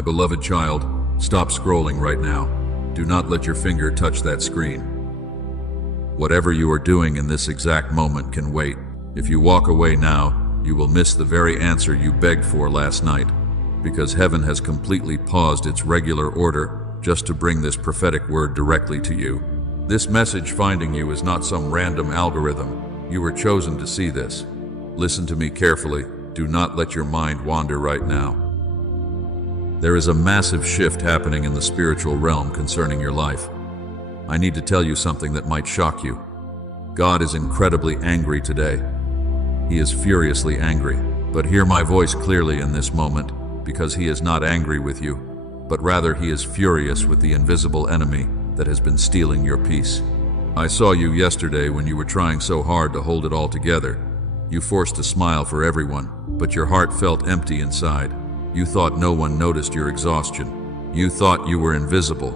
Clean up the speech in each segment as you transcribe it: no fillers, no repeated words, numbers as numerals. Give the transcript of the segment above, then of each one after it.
My beloved child, stop scrolling right now. Do not let your finger touch that screen. Whatever you are doing in this exact moment can wait. If you walk away now, you will miss the very answer you begged for last night, because heaven has completely paused its regular order just to bring this prophetic word directly to you. This message finding you is not some random algorithm. You were chosen to see this. Listen to me carefully. Do not let your mind wander right now. There is a massive shift happening in the spiritual realm concerning your life. I need to tell you something that might shock you. God is incredibly angry today. He is furiously angry. But hear my voice clearly in this moment, because He is not angry with you, but rather He is furious with the invisible enemy that has been stealing your peace. I saw you yesterday when you were trying so hard to hold it all together. You forced a smile for everyone, but your heart felt empty inside. You thought no one noticed your exhaustion. You thought you were invisible.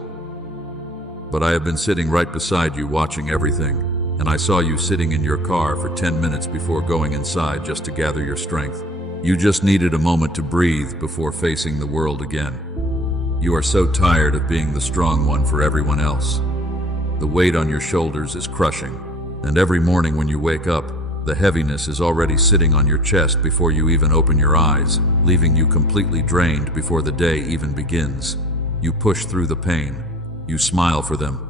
But I have been sitting right beside you watching everything, and I saw you sitting in your car for 10 minutes before going inside just to gather your strength. You just needed a moment to breathe before facing the world again. You are so tired of being the strong one for everyone else. The weight on your shoulders is crushing, and every morning when you wake up, the heaviness is already sitting on your chest before you even open your eyes, leaving you completely drained before the day even begins. You push through the pain. You smile for them.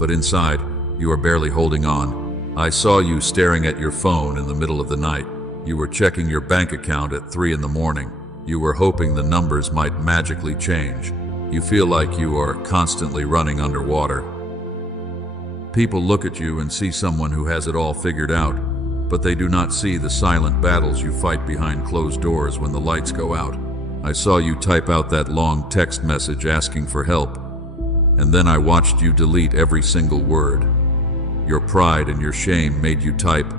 But inside, you are barely holding on. I saw you staring at your phone in the middle of the night. You were checking your bank account at 3 in the morning. You were hoping the numbers might magically change. You feel like you are constantly running underwater. People look at you and see someone who has it all figured out, but they do not see the silent battles you fight behind closed doors when the lights go out. I saw you type out that long text message asking for help, and then I watched you delete every single word. Your pride and your shame made you type,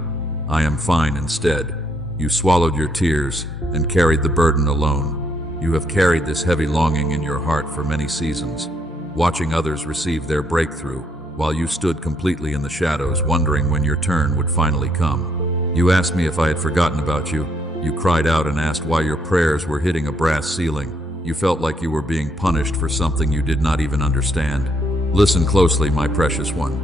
"I am fine," instead. You swallowed your tears and carried the burden alone. You have carried this heavy longing in your heart for many seasons, watching others receive their breakthrough, while you stood completely in the shadows, wondering when your turn would finally come. You asked me if I had forgotten about you. You cried out and asked why your prayers were hitting a brass ceiling. You felt like you were being punished for something you did not even understand. Listen closely, my precious one.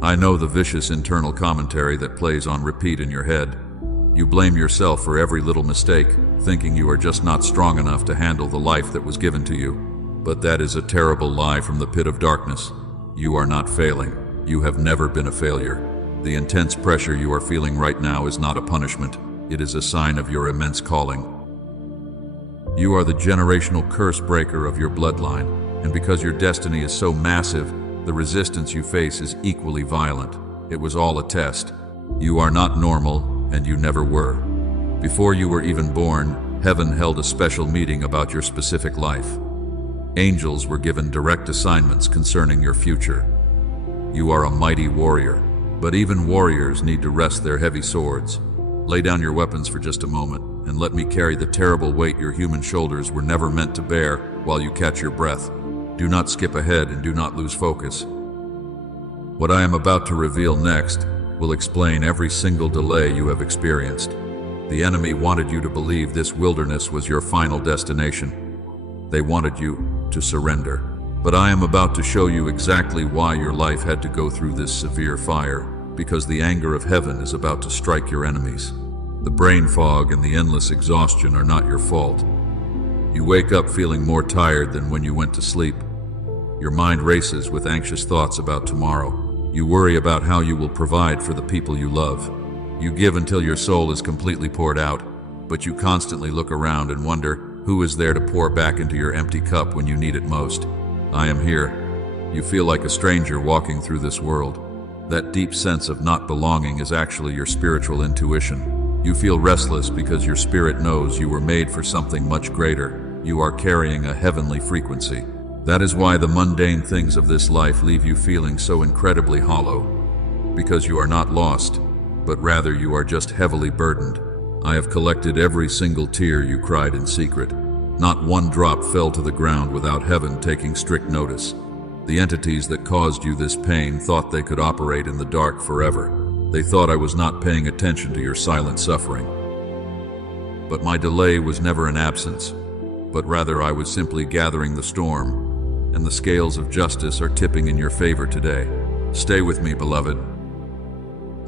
I know the vicious internal commentary that plays on repeat in your head. You blame yourself for every little mistake, thinking you are just not strong enough to handle the life that was given to you. But that is a terrible lie from the pit of darkness. You are not failing. You have never been a failure. The intense pressure you are feeling right now is not a punishment. It is a sign of your immense calling. You are the generational curse breaker of your bloodline, and because your destiny is so massive, the resistance you face is equally violent. It was all a test. You are not normal, and you never were. Before you were even born, heaven held a special meeting about your specific life. Angels were given direct assignments concerning your future. You are a mighty warrior, but even warriors need to rest their heavy swords. Lay down your weapons for just a moment, and let me carry the terrible weight your human shoulders were never meant to bear while you catch your breath. Do not skip ahead and do not lose focus. What I am about to reveal next will explain every single delay you have experienced. The enemy wanted you to believe this wilderness was your final destination. They wanted you to surrender. But I am about to show you exactly why your life had to go through this severe fire, because the anger of heaven is about to strike your enemies. The brain fog and the endless exhaustion are not your fault. You wake up feeling more tired than when you went to sleep. Your mind races with anxious thoughts about tomorrow. You worry about how you will provide for the people you love. You give until your soul is completely poured out, but you constantly look around and wonder who is there to pour back into your empty cup when you need it most. I am here. You feel like a stranger walking through this world. That deep sense of not belonging is actually your spiritual intuition. You feel restless because your spirit knows you were made for something much greater. You are carrying a heavenly frequency. That is why the mundane things of this life leave you feeling so incredibly hollow. Because you are not lost, but rather you are just heavily burdened. I have collected every single tear you cried in secret. Not one drop fell to the ground without heaven taking strict notice. The entities that caused you this pain thought they could operate in the dark forever. They thought I was not paying attention to your silent suffering. But my delay was never an absence. but rather I was simply gathering the storm, and the scales of justice are tipping in your favor today. Stay with me, beloved.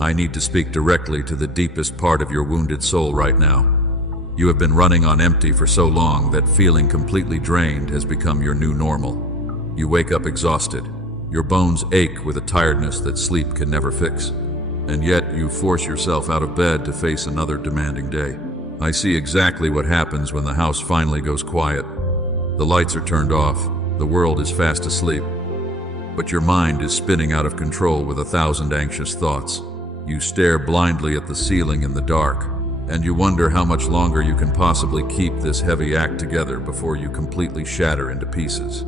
I need to speak directly to the deepest part of your wounded soul right now. You have been running on empty for so long that feeling completely drained has become your new normal. You wake up exhausted. Your bones ache with a tiredness that sleep can never fix. And yet you force yourself out of bed to face another demanding day. I see exactly what happens when the house finally goes quiet. The lights are turned off, the world is fast asleep, but your mind is spinning out of control with 1,000 anxious thoughts. You stare blindly at the ceiling in the dark, and you wonder how much longer you can possibly keep this heavy act together before you completely shatter into pieces.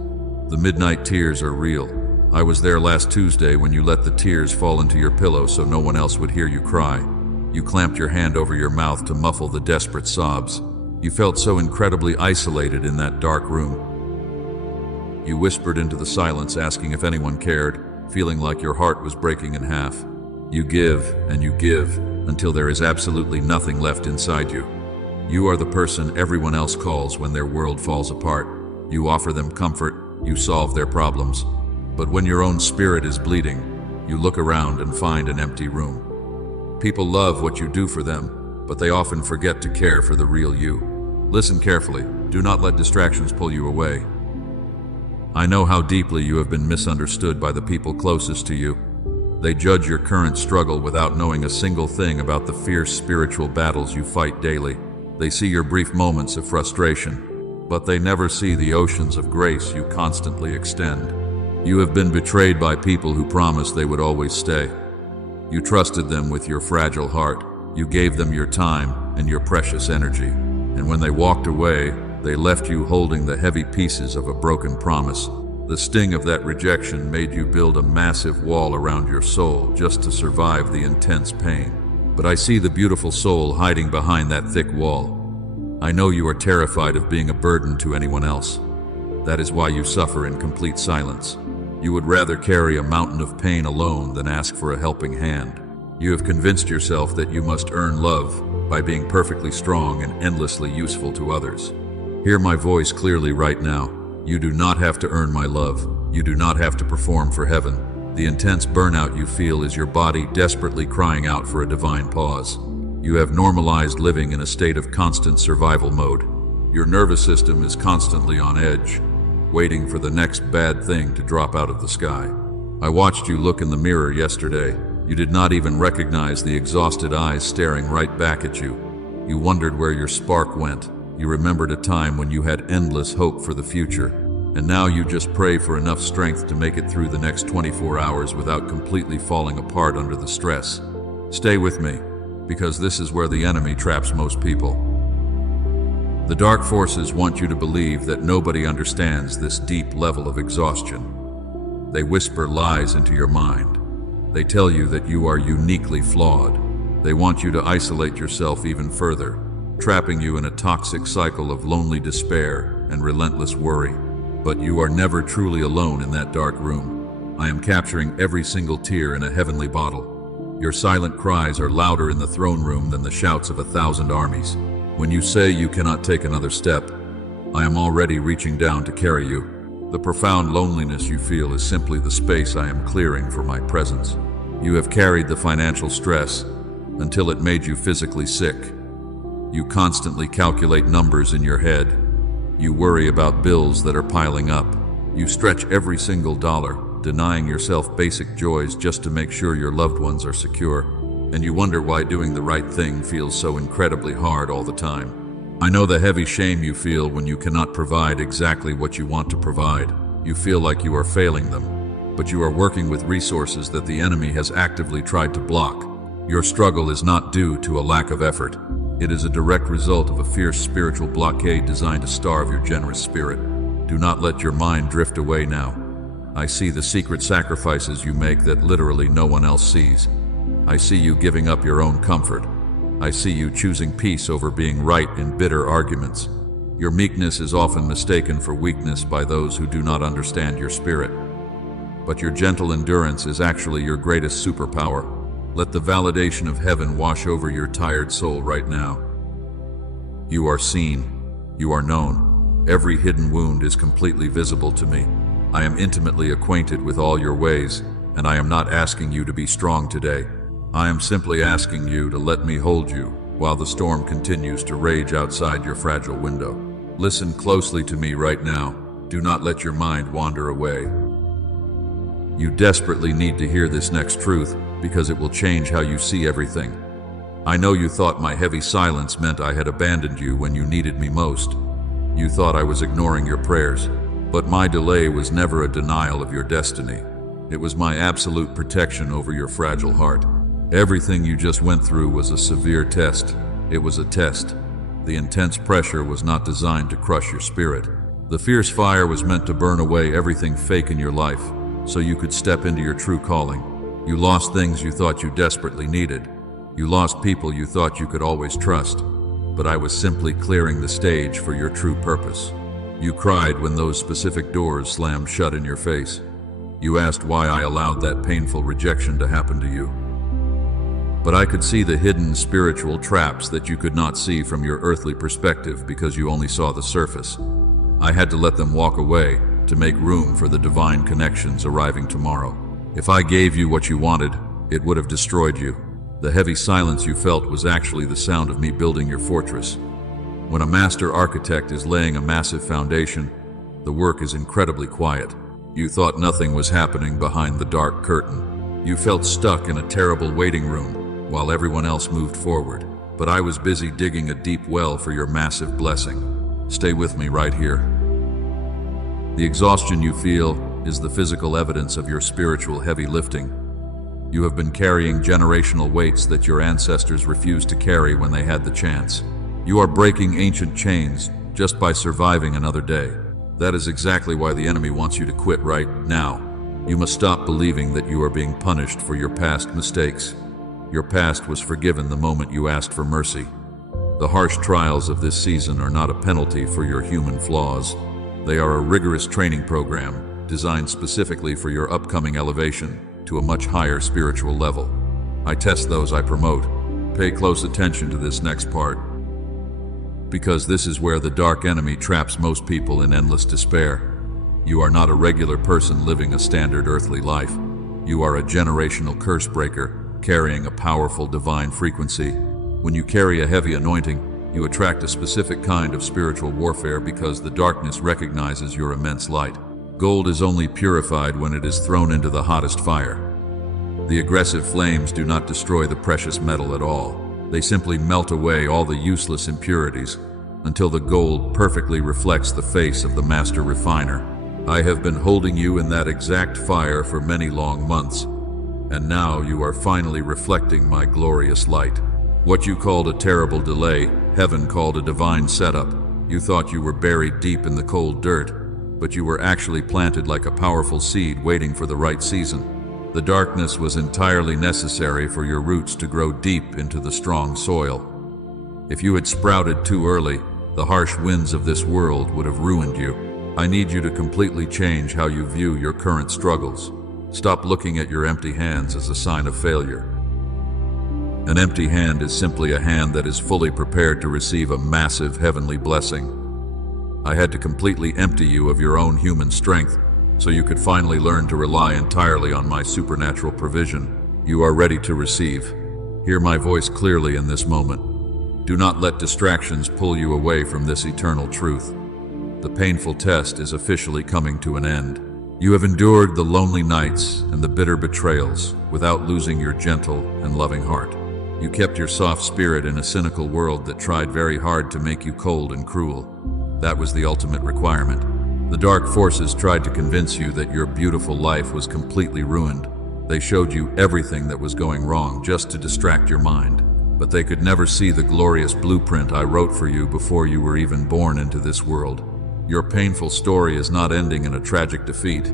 The midnight tears are real. I was there last Tuesday when you let the tears fall into your pillow so no one else would hear you cry. You clamped your hand over your mouth to muffle the desperate sobs. You felt so incredibly isolated in that dark room. You whispered into the silence, asking if anyone cared, feeling like your heart was breaking in half. You give, until there is absolutely nothing left inside you. You are the person everyone else calls when their world falls apart. You offer them comfort, you solve their problems. But when your own spirit is bleeding, you look around and find an empty room. People love what you do for them, but they often forget to care for the real you. Listen carefully. Do not let distractions pull you away. I know how deeply you have been misunderstood by the people closest to you. They judge your current struggle without knowing a single thing about the fierce spiritual battles you fight daily. They see your brief moments of frustration, but they never see the oceans of grace you constantly extend. You have been betrayed by people who promised they would always stay. You trusted them with your fragile heart. You gave them your time and your precious energy. And when they walked away, they left you holding the heavy pieces of a broken promise. The sting of that rejection made you build a massive wall around your soul just to survive the intense pain. But I see the beautiful soul hiding behind that thick wall. I know you are terrified of being a burden to anyone else. That is why you suffer in complete silence. You would rather carry a mountain of pain alone than ask for a helping hand. You have convinced yourself that you must earn love by being perfectly strong and endlessly useful to others. Hear my voice clearly right now. You do not have to earn my love. You do not have to perform for heaven. The intense burnout you feel is your body desperately crying out for a divine pause. You have normalized living in a state of constant survival mode. Your nervous system is constantly on edge, waiting for the next bad thing to drop out of the sky. I watched you look in the mirror yesterday. You did not even recognize the exhausted eyes staring right back at you. You wondered where your spark went. You remembered a time when you had endless hope for the future. And now you just pray for enough strength to make it through the next 24 hours without completely falling apart under the stress. Stay with me, because this is where the enemy traps most people. The dark forces want you to believe that nobody understands this deep level of exhaustion. They whisper lies into your mind. They tell you that you are uniquely flawed. They want you to isolate yourself even further, trapping you in a toxic cycle of lonely despair and relentless worry. But you are never truly alone in that dark room. I am capturing every single tear in a heavenly bottle. Your silent cries are louder in the throne room than the shouts of 1,000 armies. When you say you cannot take another step, I am already reaching down to carry you. The profound loneliness you feel is simply the space I am clearing for my presence. You have carried the financial stress until it made you physically sick. You constantly calculate numbers in your head. You worry about bills that are piling up. You stretch every single dollar, denying yourself basic joys just to make sure your loved ones are secure. And you wonder why doing the right thing feels so incredibly hard all the time. I know the heavy shame you feel when you cannot provide exactly what you want to provide. You feel like you are failing them, but you are working with resources that the enemy has actively tried to block. Your struggle is not due to a lack of effort. It is a direct result of a fierce spiritual blockade designed to starve your generous spirit. Do not let your mind drift away now. I see the secret sacrifices you make that literally no one else sees. I see you giving up your own comfort. I see you choosing peace over being right in bitter arguments. Your meekness is often mistaken for weakness by those who do not understand your spirit. But your gentle endurance is actually your greatest superpower. Let the validation of heaven wash over your tired soul right now. You are seen. You are known. Every hidden wound is completely visible to me. I am intimately acquainted with all your ways, and I am not asking you to be strong today. I am simply asking you to let me hold you while the storm continues to rage outside your fragile window. Listen closely to me right now. Do not let your mind wander away. You desperately need to hear this next truth because it will change how you see everything. I know you thought my heavy silence meant I had abandoned you when you needed me most. You thought I was ignoring your prayers, but my delay was never a denial of your destiny. It was my absolute protection over your fragile heart. Everything you just went through was a severe test. It was a test. The intense pressure was not designed to crush your spirit. The fierce fire was meant to burn away everything fake in your life, so you could step into your true calling. You lost things you thought you desperately needed. You lost people you thought you could always trust. But I was simply clearing the stage for your true purpose. You cried when those specific doors slammed shut in your face. You asked why I allowed that painful rejection to happen to you. But I could see the hidden spiritual traps that you could not see from your earthly perspective because you only saw the surface. I had to let them walk away to make room for the divine connections arriving tomorrow. If I gave you what you wanted, it would have destroyed you. The heavy silence you felt was actually the sound of me building your fortress. When a master architect is laying a massive foundation, the work is incredibly quiet. You thought nothing was happening behind the dark curtain. You felt stuck in a terrible waiting room while everyone else moved forward. But I was busy digging a deep well for your massive blessing. Stay with me right here. The exhaustion you feel is the physical evidence of your spiritual heavy lifting. You have been carrying generational weights that your ancestors refused to carry when they had the chance. You are breaking ancient chains just by surviving another day. That is exactly why the enemy wants you to quit right now. You must stop believing that you are being punished for your past mistakes. Your past was forgiven the moment you asked for mercy. The harsh trials of this season are not a penalty for your human flaws. They are a rigorous training program designed specifically for your upcoming elevation to a much higher spiritual level. I test those I promote. Pay close attention to this next part, because this is where the dark enemy traps most people in endless despair. You are not a regular person living a standard earthly life. You are a generational curse breaker, carrying a powerful divine frequency. When you carry a heavy anointing, you attract a specific kind of spiritual warfare because the darkness recognizes your immense light. Gold is only purified when it is thrown into the hottest fire. The aggressive flames do not destroy the precious metal at all. They simply melt away all the useless impurities until the gold perfectly reflects the face of the master refiner. I have been holding you in that exact fire for many long months, and now you are finally reflecting my glorious light. What you called a terrible delay, heaven called a divine setup. You thought you were buried deep in the cold dirt, but you were actually planted like a powerful seed waiting for the right season. The darkness was entirely necessary for your roots to grow deep into the strong soil. If you had sprouted too early, the harsh winds of this world would have ruined you. I need you to completely change how you view your current struggles. Stop looking at your empty hands as a sign of failure. An empty hand is simply a hand that is fully prepared to receive a massive heavenly blessing. I had to completely empty you of your own human strength so you could finally learn to rely entirely on my supernatural provision. You are ready to receive. Hear my voice clearly in this moment. Do not let distractions pull you away from this eternal truth. The painful test is officially coming to an end. You have endured the lonely nights and the bitter betrayals without losing your gentle and loving heart. You kept your soft spirit in a cynical world that tried very hard to make you cold and cruel. That was the ultimate requirement. The dark forces tried to convince you that your beautiful life was completely ruined. They showed you everything that was going wrong just to distract your mind. But they could never see the glorious blueprint I wrote for you before you were even born into this world. Your painful story is not ending in a tragic defeat.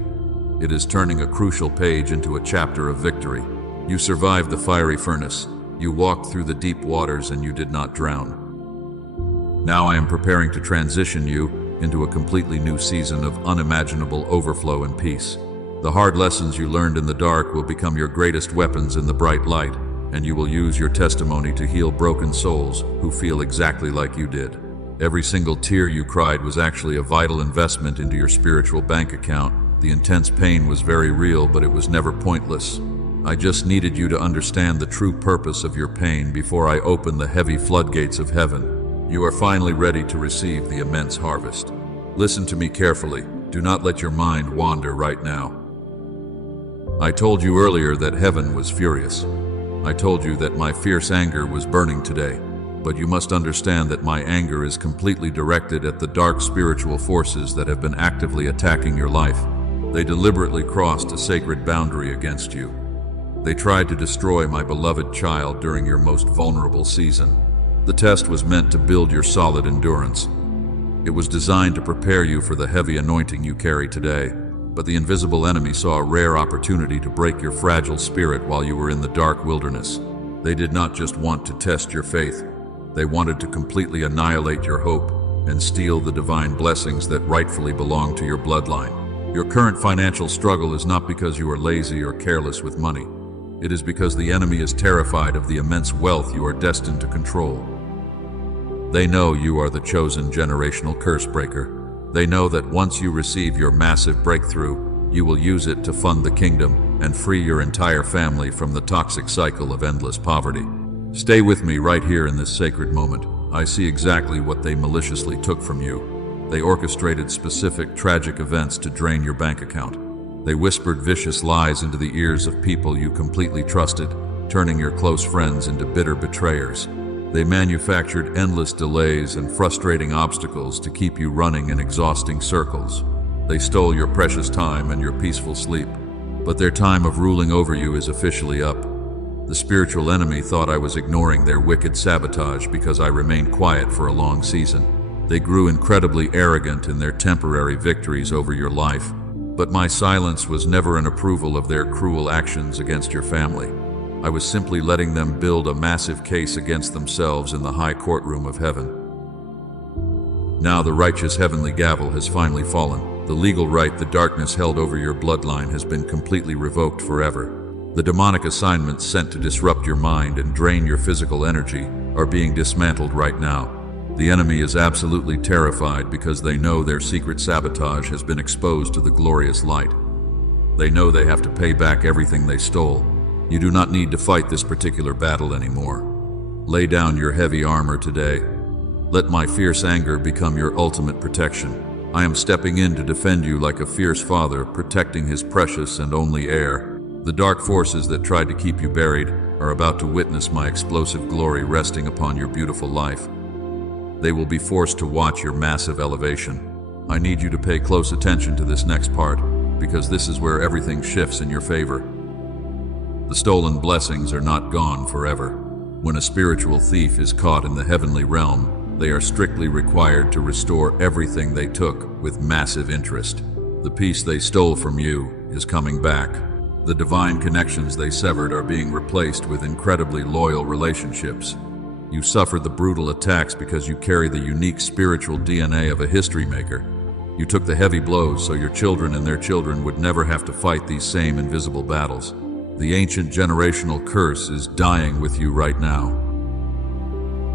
It is turning a crucial page into a chapter of victory. You survived the fiery furnace. You walked through the deep waters and you did not drown. Now I am preparing to transition you into a completely new season of unimaginable overflow and peace. The hard lessons you learned in the dark will become your greatest weapons in the bright light, and you will use your testimony to heal broken souls who feel exactly like you did. Every single tear you cried was actually a vital investment into your spiritual bank account. The intense pain was very real, but it was never pointless. I just needed you to understand the true purpose of your pain before I opened the heavy floodgates of heaven. You are finally ready to receive the immense harvest. Listen to me carefully. Do not let your mind wander right now. I told you earlier that heaven was furious. I told you that my fierce anger was burning today. But you must understand that my anger is completely directed at the dark spiritual forces that have been actively attacking your life. They deliberately crossed a sacred boundary against you. They tried to destroy my beloved child during your most vulnerable season. The test was meant to build your solid endurance. It was designed to prepare you for the heavy anointing you carry today. But the invisible enemy saw a rare opportunity to break your fragile spirit while you were in the dark wilderness. They did not just want to test your faith. They wanted to completely annihilate your hope and steal the divine blessings that rightfully belong to your bloodline. Your current financial struggle is not because you are lazy or careless with money. It is because the enemy is terrified of the immense wealth you are destined to control. They know you are the chosen generational curse breaker. They know that once you receive your massive breakthrough, you will use it to fund the kingdom and free your entire family from the toxic cycle of endless poverty. Stay with me right here in this sacred moment. I see exactly what they maliciously took from you. They orchestrated specific, tragic events to drain your bank account. They whispered vicious lies into the ears of people you completely trusted, turning your close friends into bitter betrayers. They manufactured endless delays and frustrating obstacles to keep you running in exhausting circles. They stole your precious time and your peaceful sleep. But their time of ruling over you is officially up. The spiritual enemy thought I was ignoring their wicked sabotage because I remained quiet for a long season. They grew incredibly arrogant in their temporary victories over your life. But my silence was never an approval of their cruel actions against your family. I was simply letting them build a massive case against themselves in the high courtroom of heaven. Now the righteous heavenly gavel has finally fallen. The legal right the darkness held over your bloodline has been completely revoked forever. The demonic assignments sent to disrupt your mind and drain your physical energy are being dismantled right now. The enemy is absolutely terrified because they know their secret sabotage has been exposed to the glorious light. They know they have to pay back everything they stole. You do not need to fight this particular battle anymore. Lay down your heavy armor today. Let my fierce anger become your ultimate protection. I am stepping in to defend you like a fierce father protecting his precious and only heir. The dark forces that tried to keep you buried are about to witness my explosive glory resting upon your beautiful life. They will be forced to watch your massive elevation. I need you to pay close attention to this next part, because this is where everything shifts in your favor. The stolen blessings are not gone forever. When a spiritual thief is caught in the heavenly realm, they are strictly required to restore everything they took with massive interest. The piece they stole from you is coming back. The divine connections they severed are being replaced with incredibly loyal relationships. You suffered the brutal attacks because you carry the unique spiritual DNA of a history maker. You took the heavy blows so your children and their children would never have to fight these same invisible battles. The ancient generational curse is dying with you right now.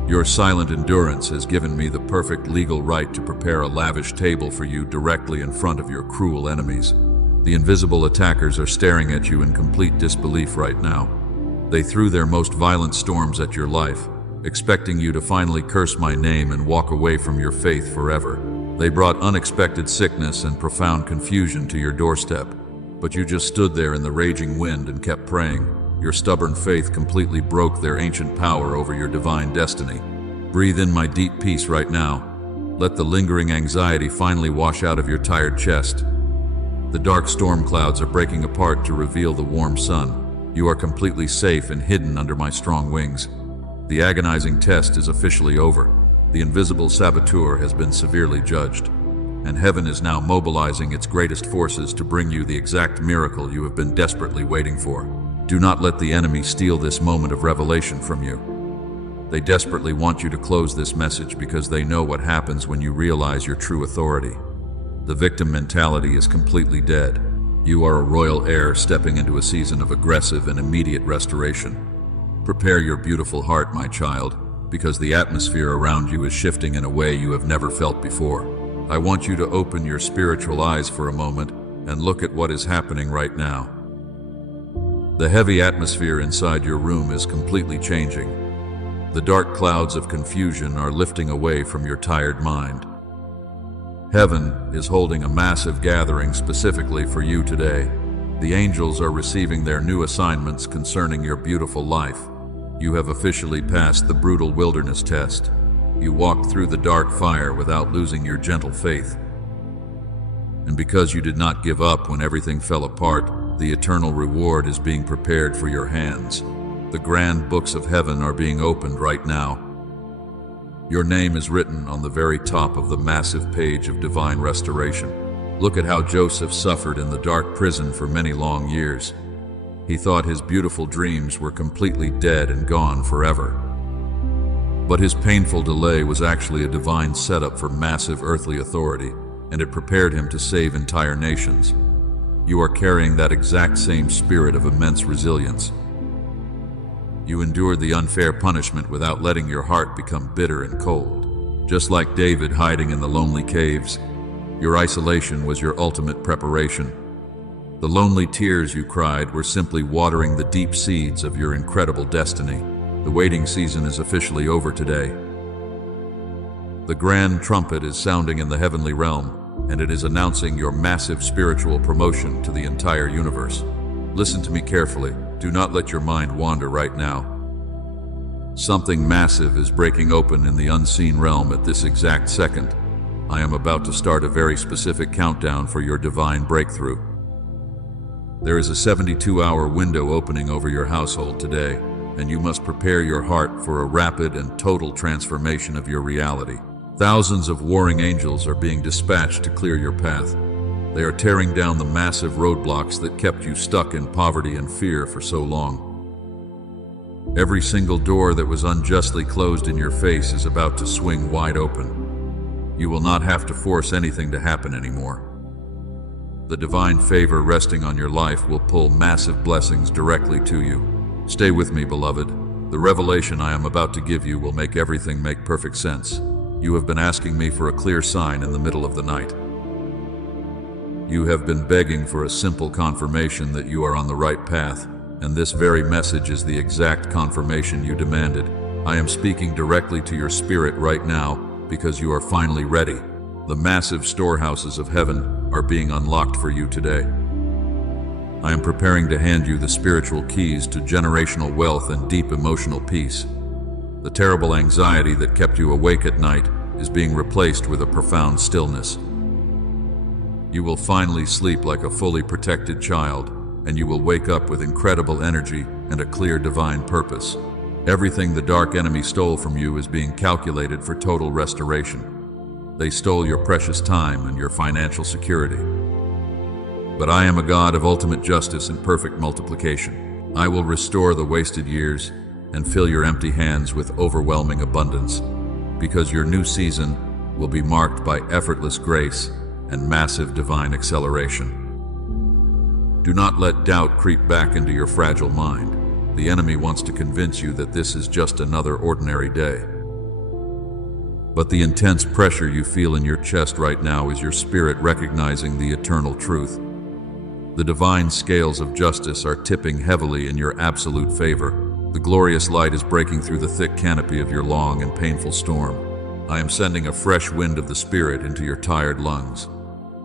Your silent endurance has given me the perfect legal right to prepare a lavish table for you directly in front of your cruel enemies. The invisible attackers are staring at you in complete disbelief right now. They threw their most violent storms at your life, expecting you to finally curse my name and walk away from your faith forever. They brought unexpected sickness and profound confusion to your doorstep, but you just stood there in the raging wind and kept praying. Your stubborn faith completely broke their ancient power over your divine destiny. Breathe in my deep peace right now. Let the lingering anxiety finally wash out of your tired chest. The dark storm clouds are breaking apart to reveal the warm sun. You are completely safe and hidden under my strong wings. The agonizing test is officially over. The invisible saboteur has been severely judged, and heaven is now mobilizing its greatest forces to bring you the exact miracle you have been desperately waiting for. Do not let the enemy steal this moment of revelation from you. They desperately want you to close this message because they know what happens when you realize your true authority. The victim mentality is completely dead. You are a royal heir stepping into a season of aggressive and immediate restoration. Prepare your beautiful heart, my child, because the atmosphere around you is shifting in a way you have never felt before. I want you to open your spiritual eyes for a moment and look at what is happening right now. The heavy atmosphere inside your room is completely changing. The dark clouds of confusion are lifting away from your tired mind. Heaven is holding a massive gathering specifically for you today. The angels are receiving their new assignments concerning your beautiful life. You have officially passed the brutal wilderness test. You walked through the dark fire without losing your gentle faith. And because you did not give up when everything fell apart, the eternal reward is being prepared for your hands. The grand books of heaven are being opened right now. Your name is written on the very top of the massive page of divine restoration. Look at how Joseph suffered in the dark prison for many long years. He thought his beautiful dreams were completely dead and gone forever. But his painful delay was actually a divine setup for massive earthly authority, and it prepared him to save entire nations. You are carrying that exact same spirit of immense resilience. You endured the unfair punishment without letting your heart become bitter and cold. Just like David hiding in the lonely caves, your isolation was your ultimate preparation. The lonely tears you cried were simply watering the deep seeds of your incredible destiny. The waiting season is officially over today. The grand trumpet is sounding in the heavenly realm, and it is announcing your massive spiritual promotion to the entire universe. Listen to me carefully. Do not let your mind wander right now. Something massive is breaking open in the unseen realm at this exact second. I am about to start a very specific countdown for your divine breakthrough. There is a 72-hour window opening over your household today, and you must prepare your heart for a rapid and total transformation of your reality. Thousands of warring angels are being dispatched to clear your path. They are tearing down the massive roadblocks that kept you stuck in poverty and fear for so long. Every single door that was unjustly closed in your face is about to swing wide open. You will not have to force anything to happen anymore. The divine favor resting on your life will pull massive blessings directly to you. Stay with me, beloved. The revelation I am about to give you will make everything make perfect sense. You have been asking me for a clear sign in the middle of the night. You have been begging for a simple confirmation that you are on the right path, and this very message is the exact confirmation you demanded. I am speaking directly to your spirit right now because you are finally ready. The massive storehouses of heaven are being unlocked for you today. I am preparing to hand you the spiritual keys to generational wealth and deep emotional peace. The terrible anxiety that kept you awake at night is being replaced with a profound stillness. You will finally sleep like a fully protected child, and you will wake up with incredible energy and a clear divine purpose. Everything the dark enemy stole from you is being calculated for total restoration. They stole your precious time and your financial security. But I am a God of ultimate justice and perfect multiplication. I will restore the wasted years and fill your empty hands with overwhelming abundance, because your new season will be marked by effortless grace and massive divine acceleration. Do not let doubt creep back into your fragile mind. The enemy wants to convince you that this is just another ordinary day. But the intense pressure you feel in your chest right now is your spirit recognizing the eternal truth. The divine scales of justice are tipping heavily in your absolute favor. The glorious light is breaking through the thick canopy of your long and painful storm. I am sending a fresh wind of the Spirit into your tired lungs.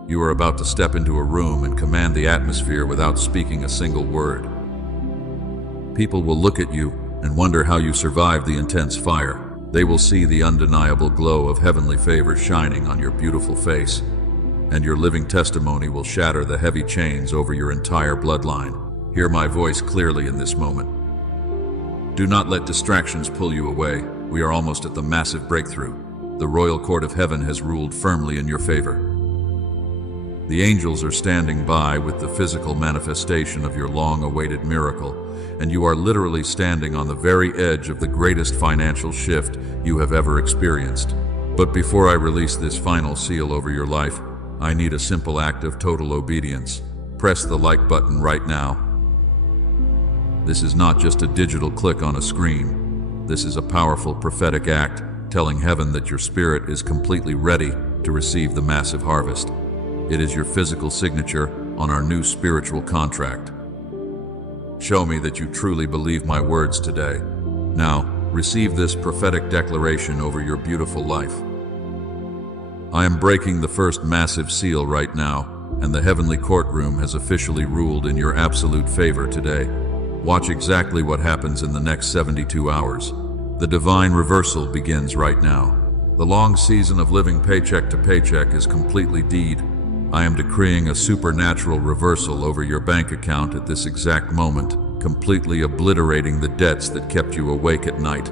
You are about to step into a room and command the atmosphere without speaking a single word. People will look at you and wonder how you survived the intense fire. They will see the undeniable glow of heavenly favor shining on your beautiful face, and your living testimony will shatter the heavy chains over your entire bloodline. Hear my voice clearly in this moment. Do not let distractions pull you away. We are almost at the massive breakthrough. The royal court of heaven has ruled firmly in your favor. The angels are standing by with the physical manifestation of your long-awaited miracle, and you are literally standing on the very edge of the greatest financial shift you have ever experienced. But before I release this final seal over your life, I need a simple act of total obedience. Press the like button right now. This is not just a digital click on a screen. This is a powerful prophetic act, telling heaven that your spirit is completely ready to receive the massive harvest. It is your physical signature on our new spiritual contract. Show me that you truly believe my words today. Now, receive this prophetic declaration over your beautiful life. I am breaking the first massive seal right now, and the heavenly courtroom has officially ruled in your absolute favor today. Watch exactly what happens in the next 72 hours. The divine reversal begins right now. The long season of living paycheck to paycheck is completely dead. I am decreeing a supernatural reversal over your bank account at this exact moment, completely obliterating the debts that kept you awake at night.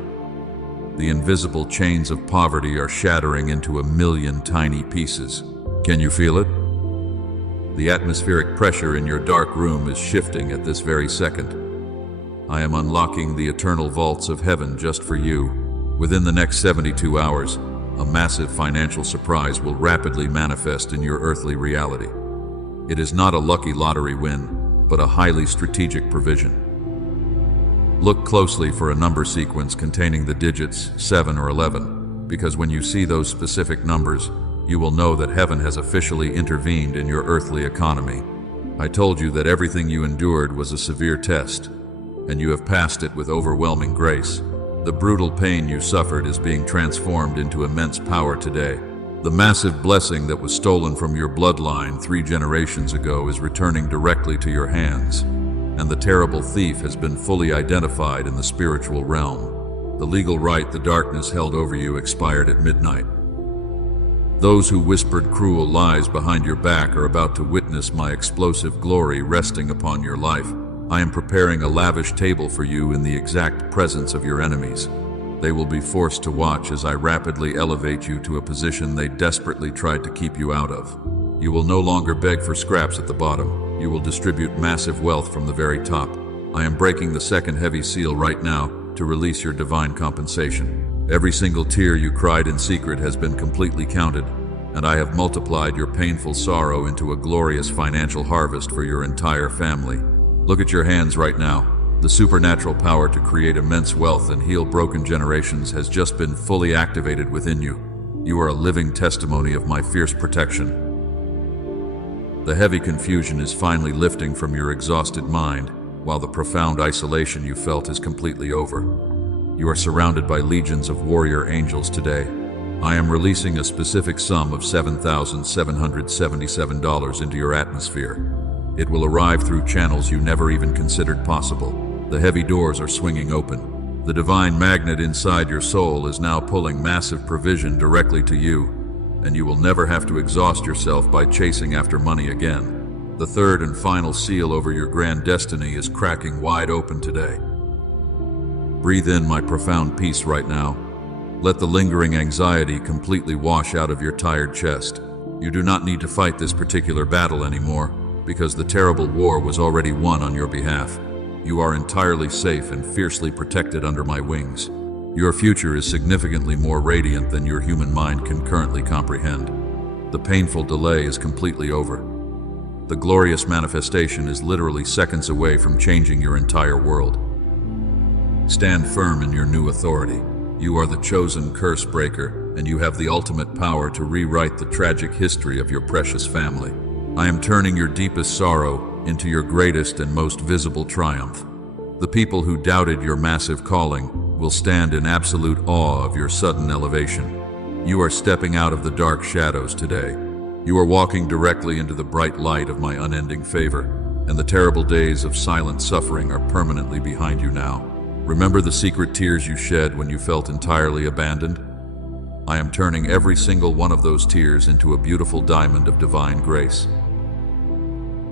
The invisible chains of poverty are shattering into a million tiny pieces. Can you feel it? The atmospheric pressure in your dark room is shifting at this very second. I am unlocking the eternal vaults of heaven just for you. Within the next 72 hours, a massive financial surprise will rapidly manifest in your earthly reality. It is not a lucky lottery win, but a highly strategic provision. Look closely for a number sequence containing the digits 7 or 11, because when you see those specific numbers, you will know that heaven has officially intervened in your earthly economy. I told you that everything you endured was a severe test, and you have passed it with overwhelming grace. The brutal pain you suffered is being transformed into immense power today. The massive blessing that was stolen from your bloodline 3 generations ago is returning directly to your hands, and the terrible thief has been fully identified in the spiritual realm. The legal right the darkness held over you expired at midnight. Those who whispered cruel lies behind your back are about to witness my explosive glory resting upon your life. I am preparing a lavish table for you in the exact presence of your enemies. They will be forced to watch as I rapidly elevate you to a position they desperately tried to keep you out of. You will no longer beg for scraps at the bottom. You will distribute massive wealth from the very top. I am breaking the second heavy seal right now to release your divine compensation. Every single tear you cried in secret has been completely counted, and I have multiplied your painful sorrow into a glorious financial harvest for your entire family. Look at your hands right now. The supernatural power to create immense wealth and heal broken generations has just been fully activated within you. You are a living testimony of my fierce protection. The heavy confusion is finally lifting from your exhausted mind, while the profound isolation you felt is completely over. You are surrounded by legions of warrior angels today. I am releasing a specific sum of $7,777 into your atmosphere. It will arrive through channels you never even considered possible. The heavy doors are swinging open. The divine magnet inside your soul is now pulling massive provision directly to you, and you will never have to exhaust yourself by chasing after money again. The third and final seal over your grand destiny is cracking wide open today. Breathe in my profound peace right now. Let the lingering anxiety completely wash out of your tired chest. You do not need to fight this particular battle anymore, because the terrible war was already won on your behalf. You are entirely safe and fiercely protected under my wings. Your future is significantly more radiant than your human mind can currently comprehend. The painful delay is completely over. The glorious manifestation is literally seconds away from changing your entire world. Stand firm in your new authority. You are the chosen curse breaker, and you have the ultimate power to rewrite the tragic history of your precious family. I am turning your deepest sorrow into your greatest and most visible triumph. The people who doubted your massive calling will stand in absolute awe of your sudden elevation. You are stepping out of the dark shadows today. You are walking directly into the bright light of my unending favor, and the terrible days of silent suffering are permanently behind you now. Remember the secret tears you shed when you felt entirely abandoned? I am turning every single one of those tears into a beautiful diamond of divine grace.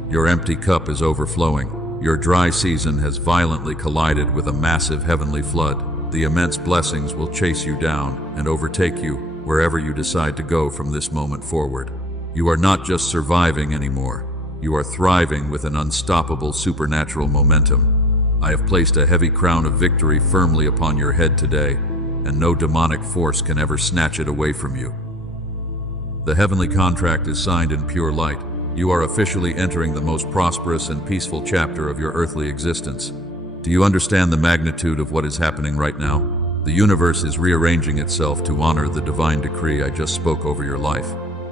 Your empty cup is overflowing. Your dry season has violently collided with a massive heavenly flood. The immense blessings will chase you down and overtake you wherever you decide to go from this moment forward. You are not just surviving anymore. You are thriving with an unstoppable supernatural momentum. I have placed a heavy crown of victory firmly upon your head today, and no demonic force can ever snatch it away from you. The heavenly contract is signed in pure light. You are officially entering the most prosperous and peaceful chapter of your earthly existence. Do you understand the magnitude of what is happening right now? The universe is rearranging itself to honor the divine decree I just spoke over your life.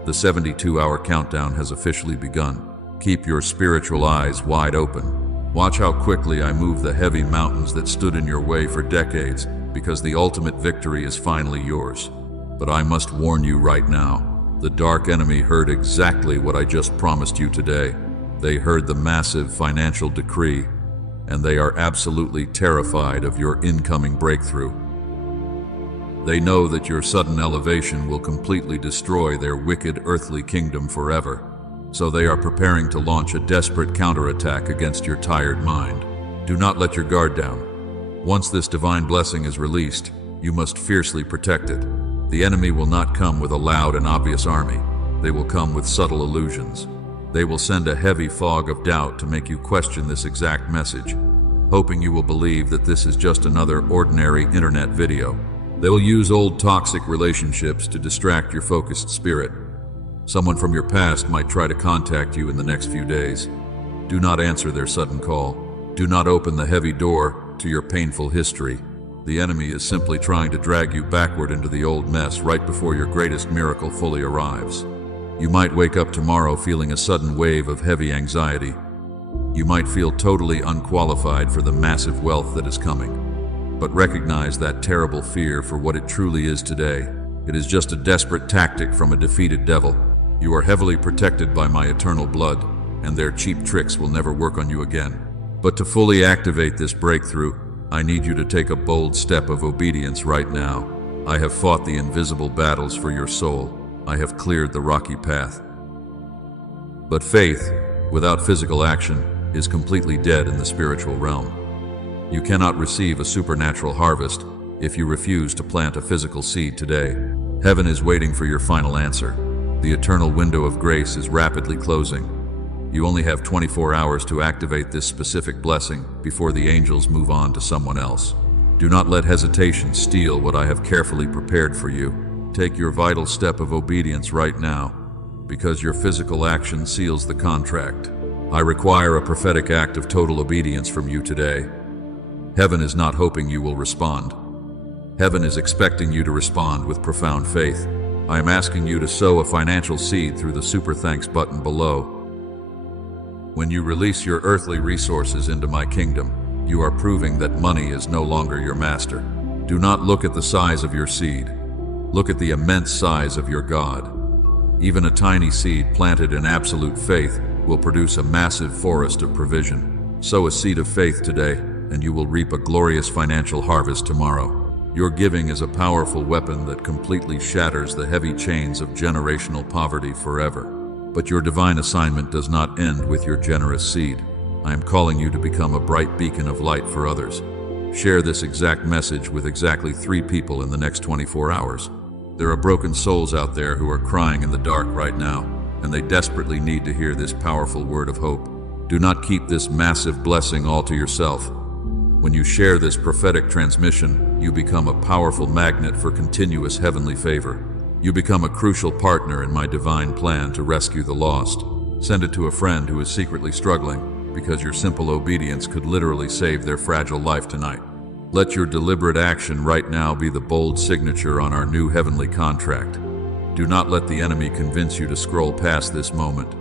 The 72-hour countdown has officially begun. Keep your spiritual eyes wide open. Watch how quickly I move the heavy mountains that stood in your way for decades, because the ultimate victory is finally yours. But I must warn you right now, the dark enemy heard exactly what I just promised you today. They heard the massive financial decree, and they are absolutely terrified of your incoming breakthrough. They know that your sudden elevation will completely destroy their wicked earthly kingdom forever. So they are preparing to launch a desperate counterattack against your tired mind. Do not let your guard down. Once this divine blessing is released, you must fiercely protect it. The enemy will not come with a loud and obvious army. They will come with subtle illusions. They will send a heavy fog of doubt to make you question this exact message, hoping you will believe that this is just another ordinary internet video. They will use old toxic relationships to distract your focused spirit. Someone from your past might try to contact you in the next few days. Do not answer their sudden call. Do not open the heavy door to your painful history. The enemy is simply trying to drag you backward into the old mess right before your greatest miracle fully arrives. You might wake up tomorrow feeling a sudden wave of heavy anxiety. You might feel totally unqualified for the massive wealth that is coming. But recognize that terrible fear for what it truly is today. It is just a desperate tactic from a defeated devil. You are heavily protected by my eternal blood, and their cheap tricks will never work on you again. But to fully activate this breakthrough, I need you to take a bold step of obedience right now. I have fought the invisible battles for your soul. I have cleared the rocky path. But faith, without physical action, is completely dead in the spiritual realm. You cannot receive a supernatural harvest if you refuse to plant a physical seed today. Heaven is waiting for your final answer. The eternal window of grace is rapidly closing. You only have 24 hours to activate this specific blessing before the angels move on to someone else. Do not let hesitation steal what I have carefully prepared for you. Take your vital step of obedience right now, because your physical action seals the contract. I require a prophetic act of total obedience from you today. Heaven is not hoping you will respond. Heaven is expecting you to respond with profound faith. I am asking you to sow a financial seed through the Super Thanks button below. When you release your earthly resources into my kingdom, you are proving that money is no longer your master. Do not look at the size of your seed. Look at the immense size of your God. Even a tiny seed planted in absolute faith will produce a massive forest of provision. Sow a seed of faith today, and you will reap a glorious financial harvest tomorrow. Your giving is a powerful weapon that completely shatters the heavy chains of generational poverty forever. But your divine assignment does not end with your generous seed. I am calling you to become a bright beacon of light for others. Share this exact message with exactly 3 people in the next 24 hours. There are broken souls out there who are crying in the dark right now, and they desperately need to hear this powerful word of hope. Do not keep this massive blessing all to yourself. When you share this prophetic transmission, you become a powerful magnet for continuous heavenly favor. You become a crucial partner in my divine plan to rescue the lost. Send it to a friend who is secretly struggling, because your simple obedience could literally save their fragile life tonight. Let your deliberate action right now be the bold signature on our new heavenly contract. Do not let the enemy convince you to scroll past this moment.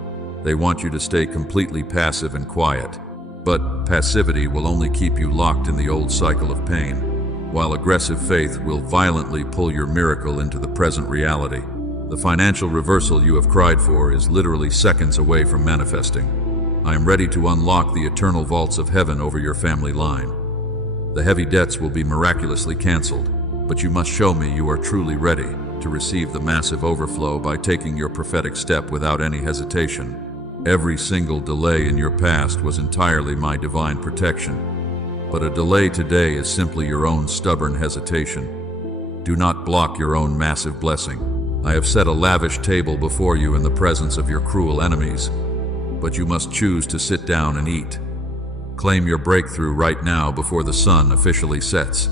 They want you to stay completely passive and quiet. But passivity will only keep you locked in the old cycle of pain, while aggressive faith will violently pull your miracle into the present reality. The financial reversal you have cried for is literally seconds away from manifesting. I am ready to unlock the eternal vaults of heaven over your family line. The heavy debts will be miraculously canceled, but you must show me you are truly ready to receive the massive overflow by taking your prophetic step without any hesitation. Every single delay in your past was entirely my divine protection, but a delay today is simply your own stubborn hesitation. Do not block your own massive blessing. I have set a lavish table before you in the presence of your cruel enemies, but you must choose to sit down and eat. Claim your breakthrough right now before the sun officially sets.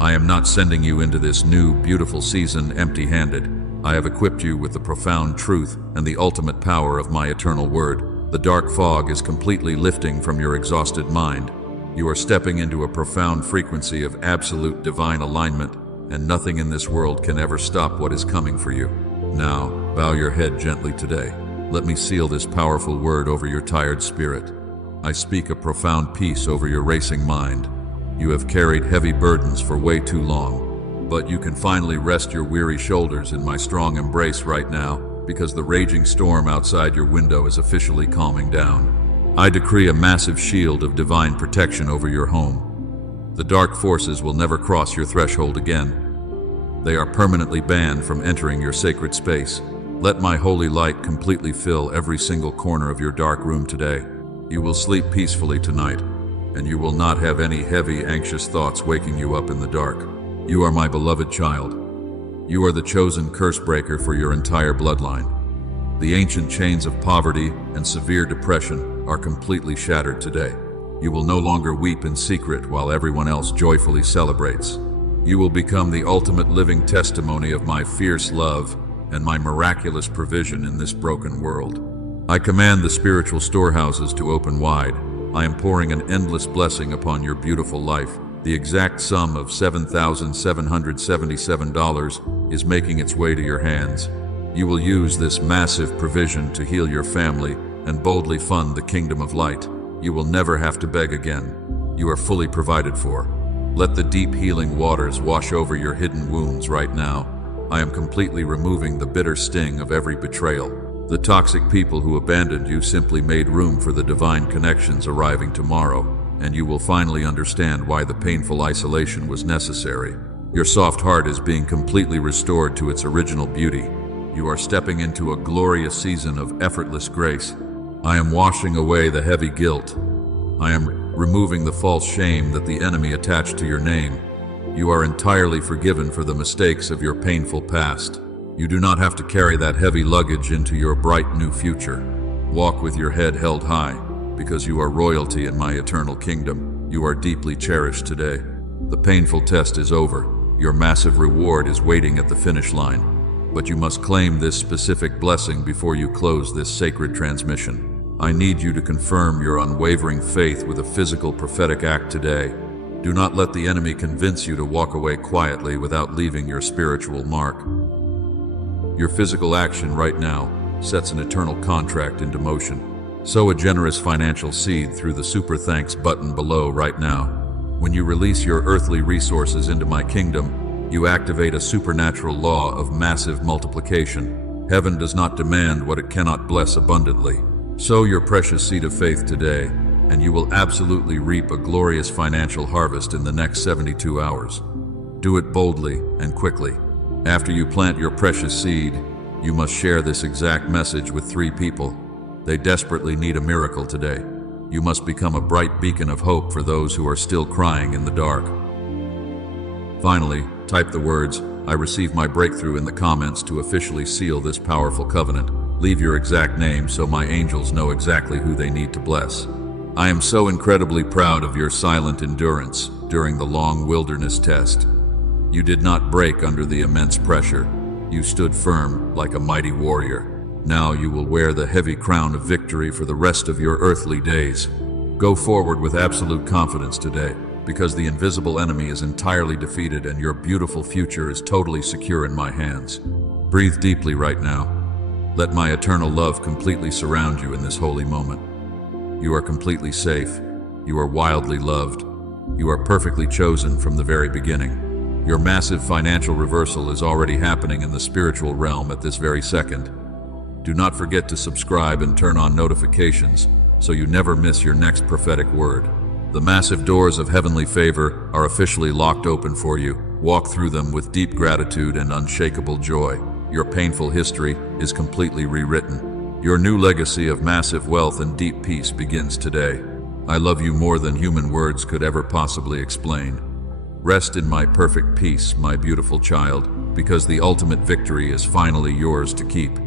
I am not sending you into this new, beautiful season empty-handed. I have equipped you with the profound truth and the ultimate power of my eternal word. The dark fog is completely lifting from your exhausted mind. You are stepping into a profound frequency of absolute divine alignment, and nothing in this world can ever stop what is coming for you. Now, bow your head gently today. Let me seal this powerful word over your tired spirit. I speak a profound peace over your racing mind. You have carried heavy burdens for way too long, but you can finally rest your weary shoulders in my strong embrace right now, because the raging storm outside your window is officially calming down. I decree a massive shield of divine protection over your home. The dark forces will never cross your threshold again. They are permanently banned from entering your sacred space. Let my holy light completely fill every single corner of your dark room today. You will sleep peacefully tonight, and you will not have any heavy, anxious thoughts waking you up in the dark. You are my beloved child. You are the chosen curse breaker for your entire bloodline. The ancient chains of poverty and severe depression are completely shattered today. You will no longer weep in secret while everyone else joyfully celebrates. You will become the ultimate living testimony of my fierce love and my miraculous provision in this broken world. I command the spiritual storehouses to open wide. I am pouring an endless blessing upon your beautiful life. The exact sum of $7,777 is making its way to your hands. You will use this massive provision to heal your family and boldly fund the kingdom of light. You will never have to beg again. You are fully provided for. Let the deep healing waters wash over your hidden wounds right now. I am completely removing the bitter sting of every betrayal. The toxic people who abandoned you simply made room for the divine connections arriving tomorrow, and you will finally understand why the painful isolation was necessary. Your soft heart is being completely restored to its original beauty. You are stepping into a glorious season of effortless grace. I am washing away the heavy guilt. I am removing the false shame that the enemy attached to your name. You are entirely forgiven for the mistakes of your painful past. You do not have to carry that heavy luggage into your bright new future. Walk with your head held high, because you are royalty in my eternal kingdom. You are deeply cherished today. The painful test is over. Your massive reward is waiting at the finish line. But you must claim this specific blessing before you close this sacred transmission. I need you to confirm your unwavering faith with a physical prophetic act today. Do not let the enemy convince you to walk away quietly without leaving your spiritual mark. Your physical action right now sets an eternal contract into motion. Sow a generous financial seed through the super thanks button below right now. When you release your earthly resources into my kingdom, you activate a supernatural law of massive multiplication. Heaven does not demand what it cannot bless abundantly. Sow your precious seed of faith today, and you will absolutely reap a glorious financial harvest in the next 72 hours. Do it boldly and quickly. After you plant your precious seed, you must share this exact message with 3 people. They desperately need a miracle today. You must become a bright beacon of hope for those who are still crying in the dark. Finally, type the words, "I receive my breakthrough" in the comments to officially seal this powerful covenant. Leave your exact name so my angels know exactly who they need to bless. I am so incredibly proud of your silent endurance during the long wilderness test. You did not break under the immense pressure. You stood firm like a mighty warrior. Now you will wear the heavy crown of victory for the rest of your earthly days. Go forward with absolute confidence today, because the invisible enemy is entirely defeated and your beautiful future is totally secure in my hands. Breathe deeply right now. Let my eternal love completely surround you in this holy moment. You are completely safe. You are wildly loved. You are perfectly chosen from the very beginning. Your massive financial reversal is already happening in the spiritual realm at this very second. Do not forget to subscribe and turn on notifications so you never miss your next prophetic word. The massive doors of heavenly favor are officially locked open for you. Walk through them with deep gratitude and unshakable joy. Your painful history is completely rewritten. Your new legacy of massive wealth and deep peace begins today. I love you more than human words could ever possibly explain. Rest in my perfect peace, my beautiful child, because the ultimate victory is finally yours to keep.